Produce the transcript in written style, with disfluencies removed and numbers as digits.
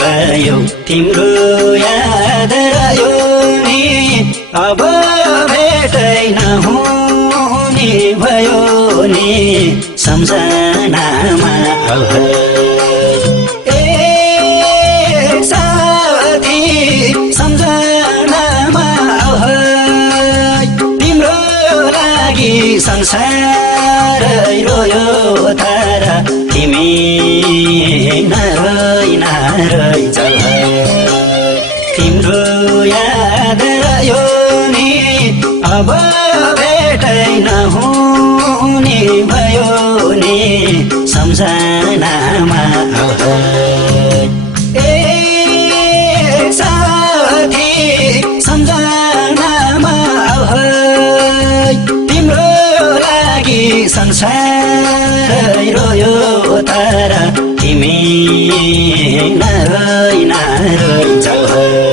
गयो तिम्रो याद रह्यो नि अब भेटै नहुने भयो नि सम्झनामा साथी सम्झनामा तिम्रो लागि संसारै रोयो तारा तिमी नारै तिम्रो याद रह्यो नि अब भेटै नहुने भयो नि सम्झनामा साथी सम्झनामा तिम्रो लागि संसारै रोयो तारा तिमी नारै जाऊ